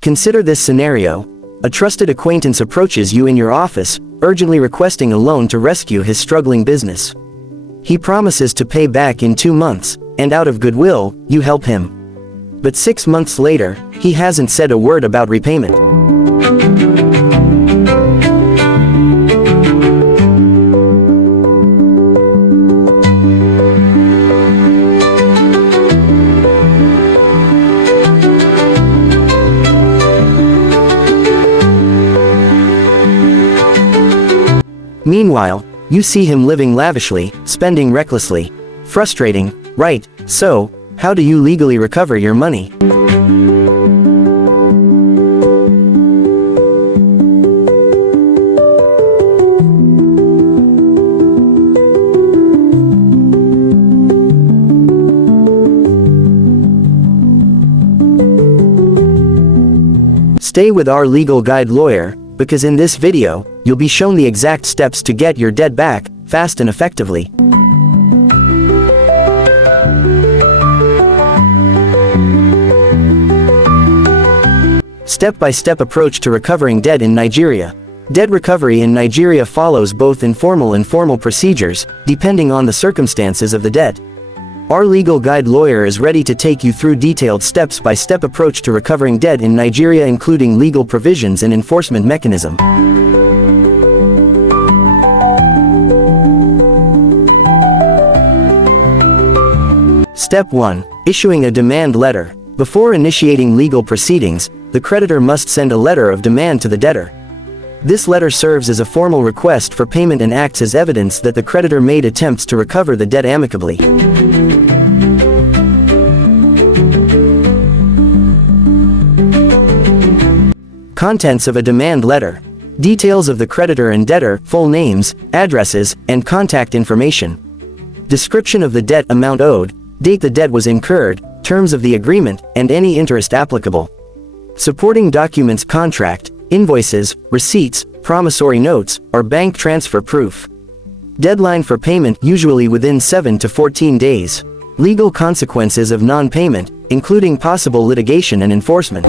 Consider this scenario. A trusted acquaintance approaches you in your office, urgently requesting a loan to rescue his struggling business. He promises to pay back in 2 months, and out of goodwill, you help him. But 6 months later, he hasn't said a word about repayment. Meanwhile, you see him living lavishly, spending recklessly. Frustrating, right? So, how do you legally recover your money? Stay with our legal guide lawyer, because in this video, you'll be shown the exact steps to get your debt back, fast and effectively. Step-by-step approach to recovering debt in Nigeria. Debt recovery in Nigeria follows both informal and formal procedures, depending on the circumstances of the debt. Our legal guide lawyer is ready to take you through detailed step-by-step approach to recovering debt in Nigeria, including legal provisions and enforcement mechanism. Step 1. Issuing a demand letter. Before initiating legal proceedings, the creditor must send a letter of demand to the debtor. This letter serves as a formal request for payment and acts as evidence that the creditor made attempts to recover the debt amicably. Contents of a demand letter. Details of the creditor and debtor, full names, addresses, and contact information. Description of the debt amount owed, date the debt was incurred, terms of the agreement, and any interest applicable. Supporting documents: contract, invoices, receipts, promissory notes, or bank transfer proof. Deadline for payment usually within 7 to 14 days. Legal consequences of non-payment, including possible litigation and enforcement.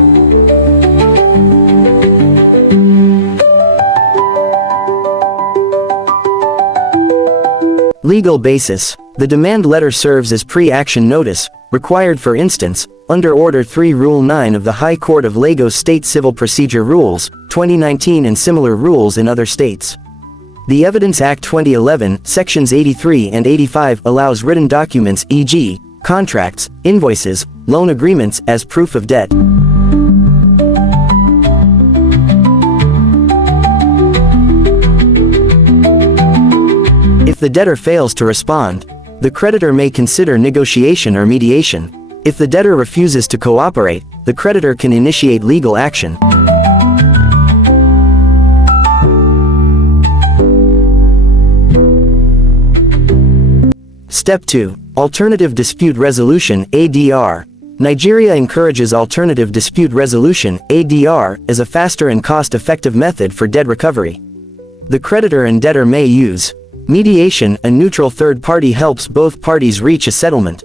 Legal basis. The demand letter serves as pre-action notice, required for instance, under Order 3 Rule 9 of the High Court of Lagos State Civil Procedure Rules, 2019 and similar rules in other states. The Evidence Act 2011, Sections 83 and 85 allows written documents, e.g., contracts, invoices, loan agreements, as proof of debt. If the debtor fails to respond, the creditor may consider negotiation or mediation. If the debtor refuses to cooperate, the creditor can initiate legal action. Step 2. Alternative Dispute Resolution, ADR. Nigeria encourages alternative dispute resolution, ADR, as a faster and cost-effective method for debt recovery. The creditor and debtor may use mediation. A neutral third party helps both parties reach a settlement.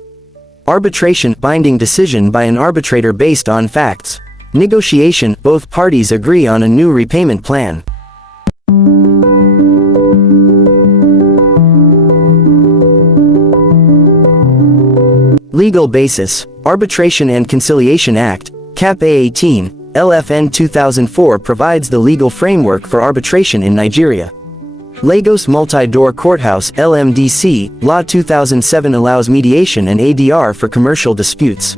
Arbitration, binding decision by an arbitrator based on facts. Negotiation, both parties agree on a new repayment plan. Legal basis. Arbitration and Conciliation Act, Cap A18, LFN 2004 provides the legal framework for arbitration in Nigeria. Lagos Multi-Door Courthouse, LMDC, Law 2007 allows mediation and ADR for commercial disputes.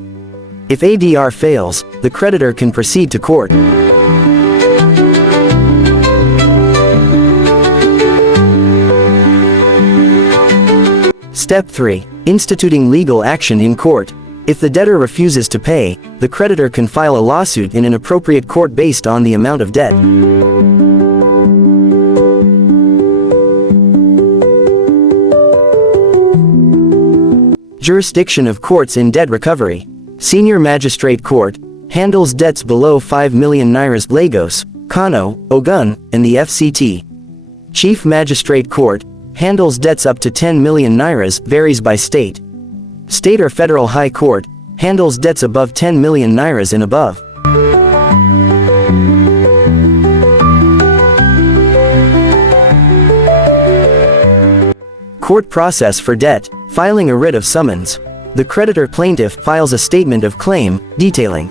If ADR fails, the creditor can proceed to court. Step 3. Instituting legal action in court. If the debtor refuses to pay, the creditor can file a lawsuit in an appropriate court based on the amount of debt. Jurisdiction of courts in debt recovery. Senior Magistrate Court handles debts below 5 million naira, Lagos, Kano, Ogun, and the FCT. Chief Magistrate Court handles debts up to 10 million naira, varies by state. State or Federal High Court handles debts above 10 million naira and above. Court process for debt, filing a writ of summons. The creditor plaintiff files a statement of claim, detailing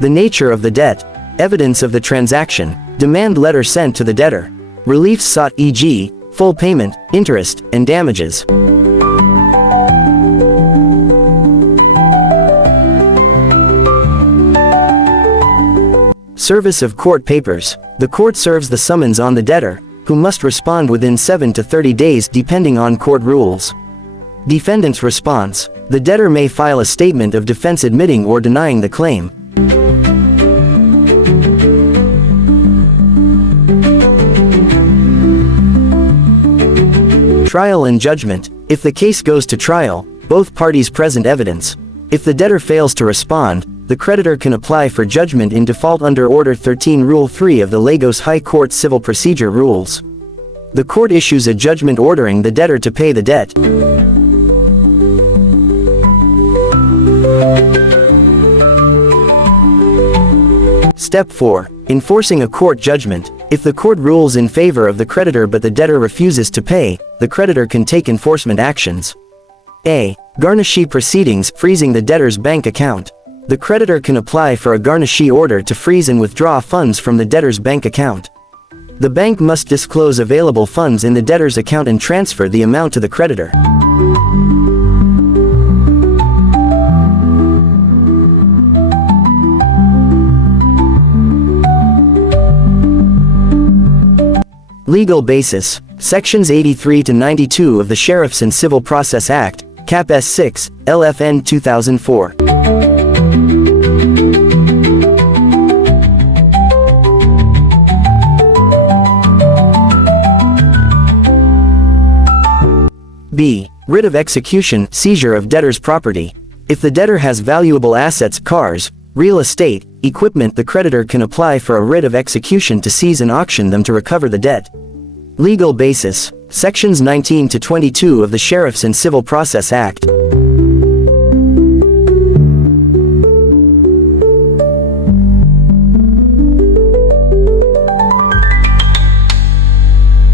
the nature of the debt, evidence of the transaction, demand letter sent to the debtor, reliefs sought e.g., full payment, interest, and damages. Service of court papers. The court serves the summons on the debtor, who must respond within 7 to 30 days depending on court rules. Defendant's response. The debtor may file a statement of defense admitting or denying the claim. Trial and judgment. If the case goes to trial, both parties present evidence. If the debtor fails to respond, the creditor can apply for judgment in default under Order 13 Rule 3 of the Lagos High Court Civil Procedure Rules. The court issues a judgment ordering the debtor to pay the debt. Step 4. Enforcing a court judgment. If the court rules in favor of the creditor but the debtor refuses to pay, the creditor can take enforcement actions. A. Garnishee proceedings, freezing the debtor's bank account. The creditor can apply for a garnishee order to freeze and withdraw funds from the debtor's bank account. The bank must disclose available funds in the debtor's account and transfer the amount to the creditor. Legal basis. Sections 83 to 92 of the Sheriffs and Civil Process Act, Cap S6, LFN 2004. B. Writ of execution, seizure of debtor's property. If the debtor has valuable assets, cars, real estate, equipment, the creditor can apply for a writ of execution to seize and auction them to recover the debt. Legal basis. Sections 19 to 22 of the Sheriffs and Civil Process Act.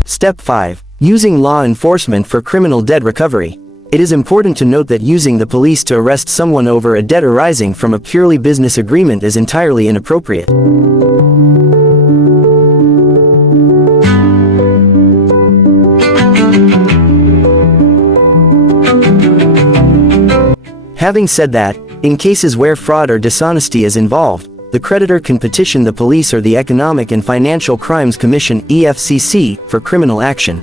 Step 5. Using law enforcement for criminal debt recovery. It is important to note that using the police to arrest someone over a debt arising from a purely business agreement is entirely inappropriate. Having said that, in cases where fraud or dishonesty is involved, the creditor can petition the police or the Economic and Financial Crimes Commission (EFCC) for criminal action.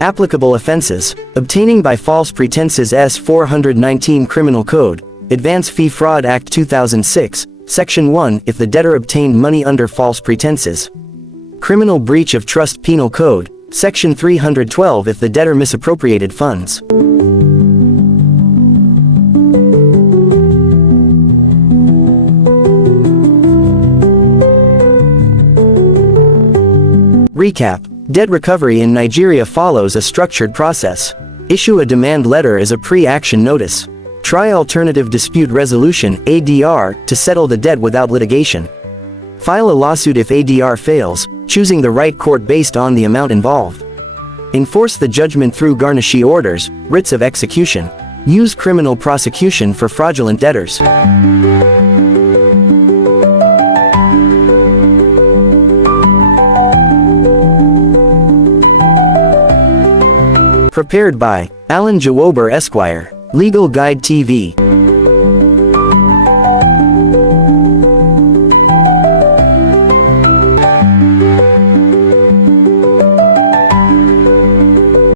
Applicable offenses. Obtaining by false pretenses S. 419 Criminal Code, Advance Fee Fraud Act 2006, Section 1, if the debtor obtained money under false pretenses. Criminal Breach of Trust Penal Code, Section 312, if the debtor misappropriated funds. Recap. Debt recovery in Nigeria follows a structured process. Issue a demand letter as a pre-action notice. Try alternative dispute resolution (ADR) to settle the debt without litigation. File a lawsuit if ADR fails, choosing the right court based on the amount involved. Enforce the judgment through garnishee orders, writs of execution. Use criminal prosecution for fraudulent debtors. Prepared by Alan Jawober Esquire, Legal Guide TV.